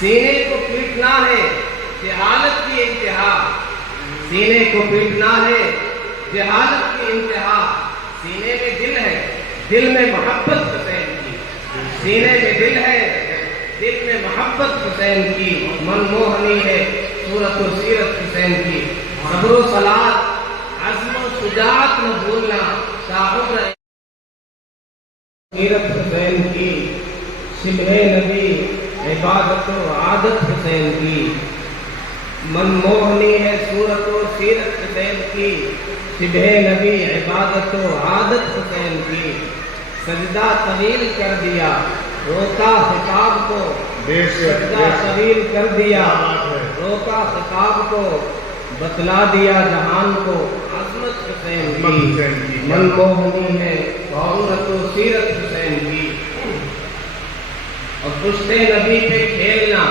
سینے کو پیٹنا ہے جہالت کی انتہا، سینے کو پیٹنا ہے جہالت کی انتہا، سینے میں دل ہے، دل میں محبت حسین کی، سینے میں دل ہے، دل میں محبت حسین کی، من موہنی ہے صورت و سیرت حسین کی، صبر و صلات عزم و شجاعت نہ بھولنا، تعبر سیرت حسین کی، شبہ نبی عبادت و عادت حسین کی، من موہنی ہے صورت و سیرت حسین کی، شبہ نبی عبادت و عادت حسین کی، سجدہ طویل کر دیا روکا خطاب کو، سجدہ طویل کر دیا روکا خطاب کو، بتلا دیا جہان کو عظمت حسین کی، من موہنی ہے صورت و سیرت حسین کی، اور پشت نبی پہ کھیلنا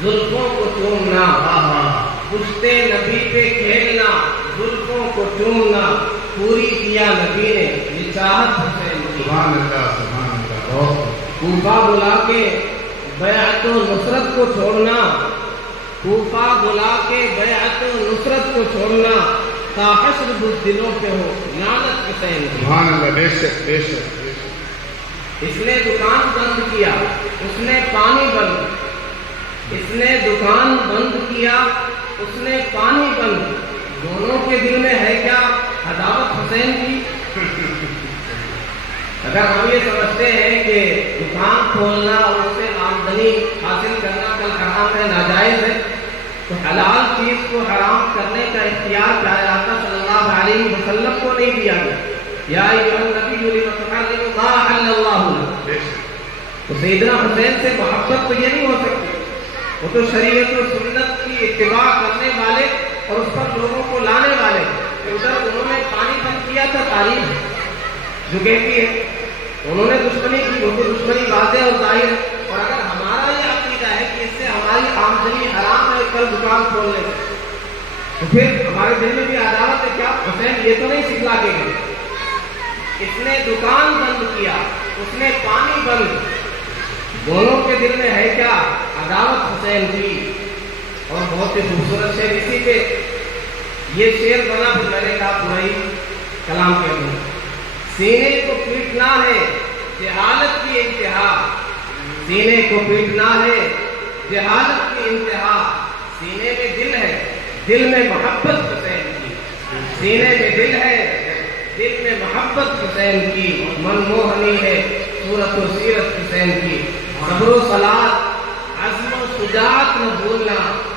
زلفوں کو چومنا، پشت نبی پہ کھیلنا زلفوں کو چومنا، پوری کیا نبی نے یہ چاہت حسین کی، سبحان اللہ سبحان اللہ، کوفہ بلا کے بیعت و نصرت کو چھوڑنا، کوفہ بلا کے بیعت و نصرت کو چھوڑنا، تا حشر بزدلوں پہ ہو لعنت حسین کی، سبحان اللہ، بے شک بے شک، اس نے دکان بند کیا اس نے پانی بند، اس نے دکان بند کیا اس نے پانی بند، دونوں کے دل میں ہے کیا عداوت حسین کی؟ اگر ہم یہ سمجھتے ہیں کہ دکان کھولنا اور اس سے آمدنی حاصل کرنا کل حرام ہے، ناجائز ہے، تو حلال چیز کو حرام کرنے کا اختیار پیارے آقا صلی اللہ علیہ وسلم کو نہیں دیا گیا، یا ایھا النبی لم تحرم ما احل اللہ لک، تو سیدنا حسین سے محبت تو یہ نہیں ہو سکتی، وہ تو شریعت و سنت کی اتباع کرنے والے اور اس پر لوگوں کو لانے والے، ادھر انہوں نے پانی بند کیا تھا تاریخ جو کہتی ہے، انہوں نے دشمنی کی، وہ تو دشمنی واضح اور ظاہر ہے، اور اگر ہمارا یہ عقیدہ ہے کہ اس سے ہماری آمدنی حرام ہے کل دکان کھولنے سے، تو پھر ہمارے دل میں بھی عداوت ہے کیا؟ حسین یہ تو نہیں سکھلا کے گئے، اس نے دکان بند کیا اس نے پانی بند، دونوں کے دل میں ہے کیا عداوت حسین کی، اور بہت ہی خوبصورت شعر اسی پہ یہ شعر بنا، پھر میں نے کہا پورا ہی کلام کہہ دوں، سینے کو پیٹنا ہے جہالت کی انتہا، سینے کو پیٹنا ہے جہالت کی انتہا، سینے میں دل ہے دل میں محبت حسین کی، سینے میں دل ہے دل میں محبت حسین کی، من موہنی ہے صورت و سیرت حسین کی، صبر و صلات عزم و شجاعت نہ بھولنا،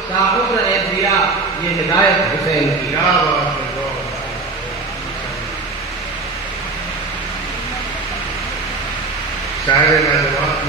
تا عمر اے ضیا یہ ہدایت حسین کی۔ کیا بات ہے، شاعر لاجواب